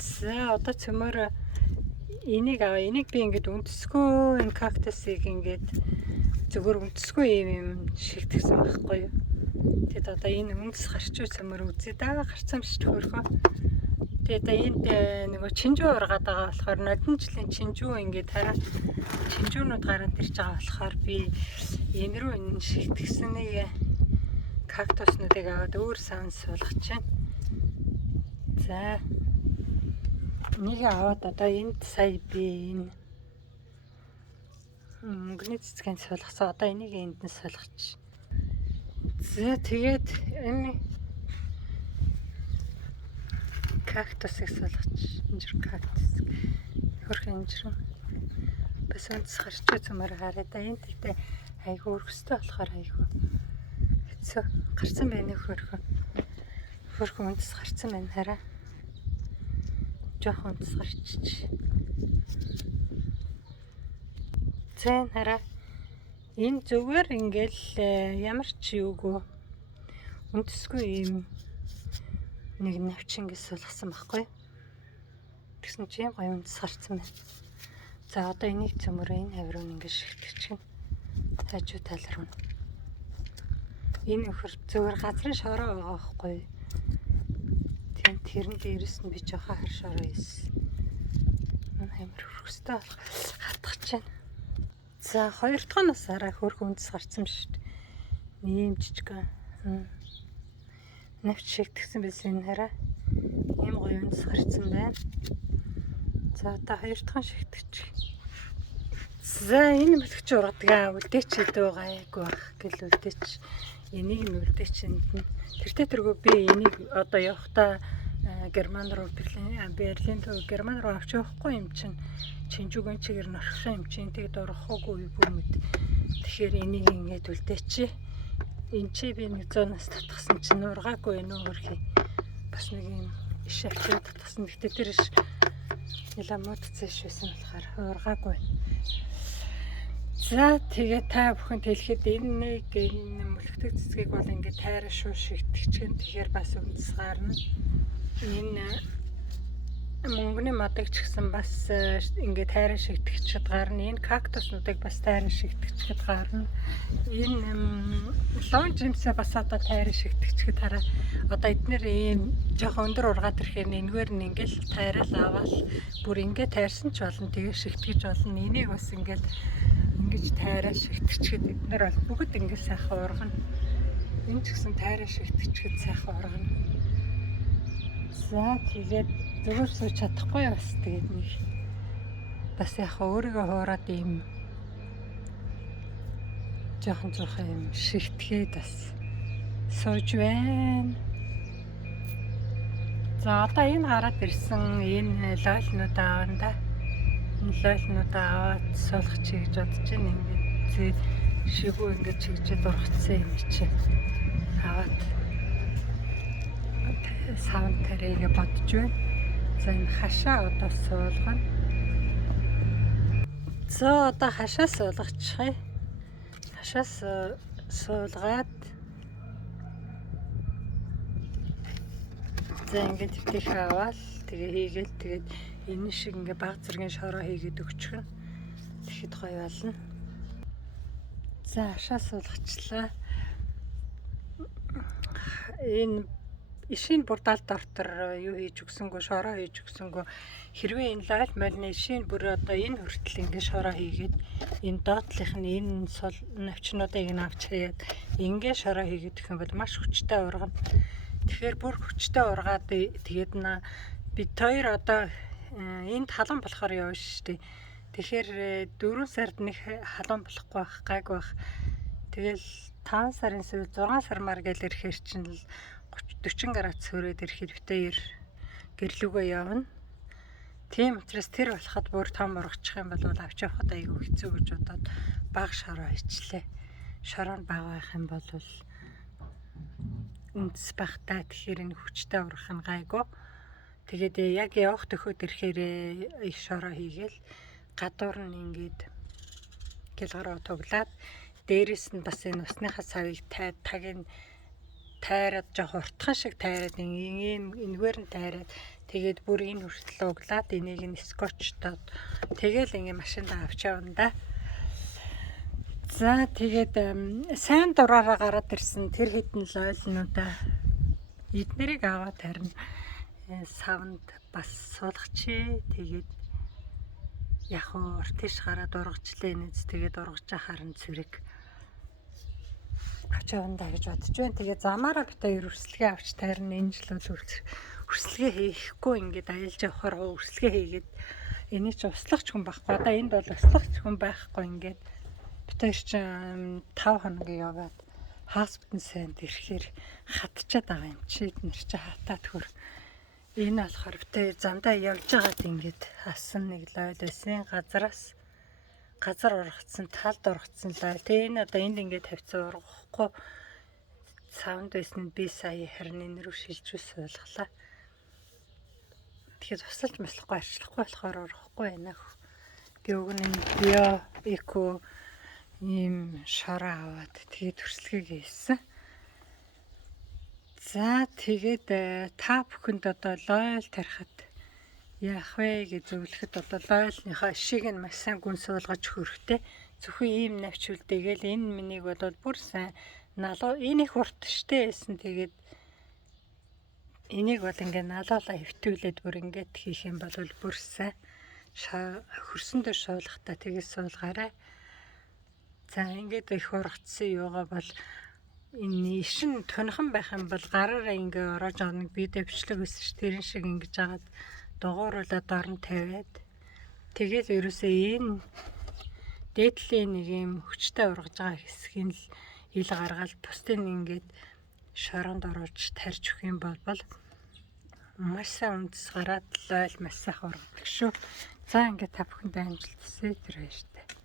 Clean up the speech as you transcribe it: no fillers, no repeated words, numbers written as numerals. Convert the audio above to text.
За одоо цөмөр энийг би ингээд үндэсгүй энэ кактусыг ингээд зөвхөн үндэсгүй юм шигтгэсэн байхгүй юу. Тэгэд одоо энэ үндэс гарчуу цөмөр үзээ даа гарцсан биш төхөрхөө. Тэгээд энд нөгөө чинжүү ургаад байгаа болохоор нодон жилийн чинжүү ингээд тараа чинжүүнүүд гараад ирж байгаа болохоор би энэ рүү энэ шигтгэсэн нэг кактуснуудыг аваад өөр савн суулгаж байна. За нэг аваад одоо энд сая би энэ мөнгөний цэцгийн суулгасан. Одоо энийг энд нь суулгаж. За тэгээд энэ кактусыг суулгаж. Инжир кактус. Хөрх инжир. Бас үндэс гарчуу цөмөр хараа да. Энд тэгтээ айгүй өргөстэй болохоор айгүй хэцүү. Гарцсан байна хөрх. Хөрх үндэс гарцсан байна хараа. Жохон үндэс гарчиж. Зэн хараа. Энэ зүгээр ингээл ямар ч юугүй үндэсгүй юм нэг навч ингэ суулгасан байхгүй. Тэгсэн чи юм гоё үндэс гарцсан байна. За одоо энийг цөмөрөө энэ хавь руу ингэ шигтгэж гин. Хажуу тал руу. Энэ өхөр зүгээр газрын шороо байгаа байхгүй. Тэрэн дээрээс нь би жоохон хар шороо ийсэн. Амар хөрхөстэй хатгах чинь. За хоёр дахь нь бас арай хөрх үндэс гарцсан шүү дээ. Ийм жижиг. Навч шигтгэсэн байсан энэ хараа. Ийм гоё үндэс гарцсан байна. За одоо хоёр дахь нь шигтгэж. За энэ мөлөгч ургадаг үлдээч хийдэг гайгүй байх гэл үлдээч. Энийг нь үлдээч энд нь. Тэртээ би энийг одоо явахдаа Герман руу Берлин руу Герман руу авч явахгүй юм чинь чинжүүгэн чигээр норхсон юм чинь тэгэд орохоогүй бүүмэд. Тэгэхээр энийг ингээд үлдээч. Энд чи би 100 нас татгсан чинь ургаагүй нөө хөрхий. Бас нэг юм иш авчид татгсан. Гэтэ тэр иш ламот цэш байсан болохоор ургаагүй. За тэгээ та бүхэн хэлэхэд энэ мөлөгтэй цэцгийг бол ингээд тайраа шуу шигтгэж. Тэгэхээр бас үндэс гарна. Энэ мөнгөний мадаг ч гэсэн бас ингээд тайраа шигтгэж гарна. Энэ кактуснуудыг бас тайраа шигтгэж гарна. Энэ лон жимсээ бас одоо тайраа шигтгэж хараа. Одоо эднэр ийм жоохон өндөр ургаад ирэхээр энэгээр нь ингээд тайрал аваад бүр ингээд тайрсан ч болно. Тэгээ шигтгэж болно. Энийг бас ингээд ингэж тайраа шигтгэжгээд эднэр бол бүгд ингээд сайхан ургана. Энэ ч гэсэн тайраа шигтгэжгээд сайхан ургана. За тэгээд зүгээр сууж чадахгүй бас тэгээд нэг бас яхаа өөрийгөө хуураад ийм жоохон юм шигтгээд бас сууж байна. За одоо энэ гараад ирсэн энэ лойлнууд аавна. Энэ лойлнууд аваад суулгах чи гэж бодож байна. Ингээд шигүү ингээд чигжээд ургацсан юм чинь аваад савн тариагээ бодож байна. За энэ хашаа одоо суулгана. За одоо хашаа суулгачих. Хашаас суулгаад за ингээд өвтөх аваад тэгээ хийгээл тэгээд энэ шиг ингээ баг зэргийн шороо хийгээд өгчих нь. Тэгэхэд гоё болно. За хашаа суулгачлаа. Энэ ишийн бурдаал дортор юу хийж өгсөнгөө шороо хийж өгсөнгөө хэрвээ энэ лайл мальны ишийн бүр одоо энэ хүртэл ингээ шороо хийгээд энэ доотлих нь энэ сул навчнуудыг нь авч хаяад ингээ шороо хийгээд гэх юм бол маш хүчтэй ургана. Тэгэхээр бүр хүчтэй ургаад тэгээд бид хоёр одоо энд халуун болохоор явна шүү дээ. Тэгэхээр 4 сард нэг халуун болохгүй байх гайг байх. Тэгэл 5 сарын сүүл 6 сармаар гэл ирэхээр чинь л 30-40 градус хүрээд ирэхэд битээр гэрлүүгээ явна. Тийм учраас тэр болоход бүр том ургачих юм бол авч явахад айгүй хэцүү гэж бодоод бага шороо хийчлээ. Шороо нь бага байх юм бол үндэс багтаа тэгэхээр энэ хүчтэй ургах нь гайгүй. Тэгээд яг явах төхөд ирэхээр их шороо хийгээл гадуур нь ингээд гэлгараа туглаад дээрээс нь бас энэ усныхаа савыг тагийг тайраад жоох уртхан шиг тайраад ийм энэгээр нь тайраад тэгээд бүр энэ хүртэл углаад энийг нь скотчтоод тэгэл ингээ машинд авч явна да. За тэгээд сайн дураараа гараад ирсэн тэр хэдэн лойлнуудаа эднэрийг аваад харин савнд бас суулгачих. Тэгээд яг урт тийш гараад ургачлаа нэз тэгээд ургаж ахаар нь цэрэг авч явна да гэж бодож байна. Тэгээд замаараа битээ өрсөлгөө авч тайрна энэ жил бол өрсөлгөө хийхгүй ингээд аялж явахаар өрсөлгөө хийгээд энийг ч услах ч хүн байхгүй. Одоо энд бол услах ч хүн байхгүй ингээд битээ чинь 5 хоног яваад хаспитал санд ирэхээр хатчаад байгаа юм чи эднэр чи хатаад хөр. Энэ болохоор битээ замдаа явж байгаад ингээд асан нэг лойл байсан газараас газар ургацсан талд ургацсан лойл. Тэгээ энэ одоо энд ингээд тавьцсан ургахгүй саунд байсан би сая харин энэ рүү шилжүүлж суулгалаа. Тэгэхээр тусалж маслахгүй арчлахгүй болохоор ургахгүй байна. Би уг нь био эко ийм шороо аваад тэгээд төрслөгийг хийсэн. За тэгээд та бүхэнд одоо лойл тарихад яах вэ гэж зөвлөхөд одоо лойлныхаа ишийг нь маш сайн гүн суулгаж хөрхтэй. Зөвхөн ийм навч үлдээгээл энэ минийг бол бүр сайн налуу энэ их урт штэ байсан. Тэгээд энийг бол ингээ налуулаа хөвтүүлээд бүр ингээд хийх юм бол бүр сайн хөрсөн дээр суулгахтаа тэгээд суулгаарай. За ингээд их ургацсан юугаа бол энэ ишин тунхан байх юм бол гараараа ингээ ороож байгаа нэг бие дэвшлэг байсан ш тэрэн шиг ингэж агаад дугууруулаад орон тавиад тэгээд ерөөсөө энэ дээдлийн нэг юм хүчтэй ургаж байгаа хэсгийг л ил гаргаад бусдын ингээд шоронд оруулж тарж өгөх юм бол маш сайн үндэс гараад лойл маш сайхан ургадаг шүү. За ингээд та бүхэндээ амжилт хүсье тэр баяртай.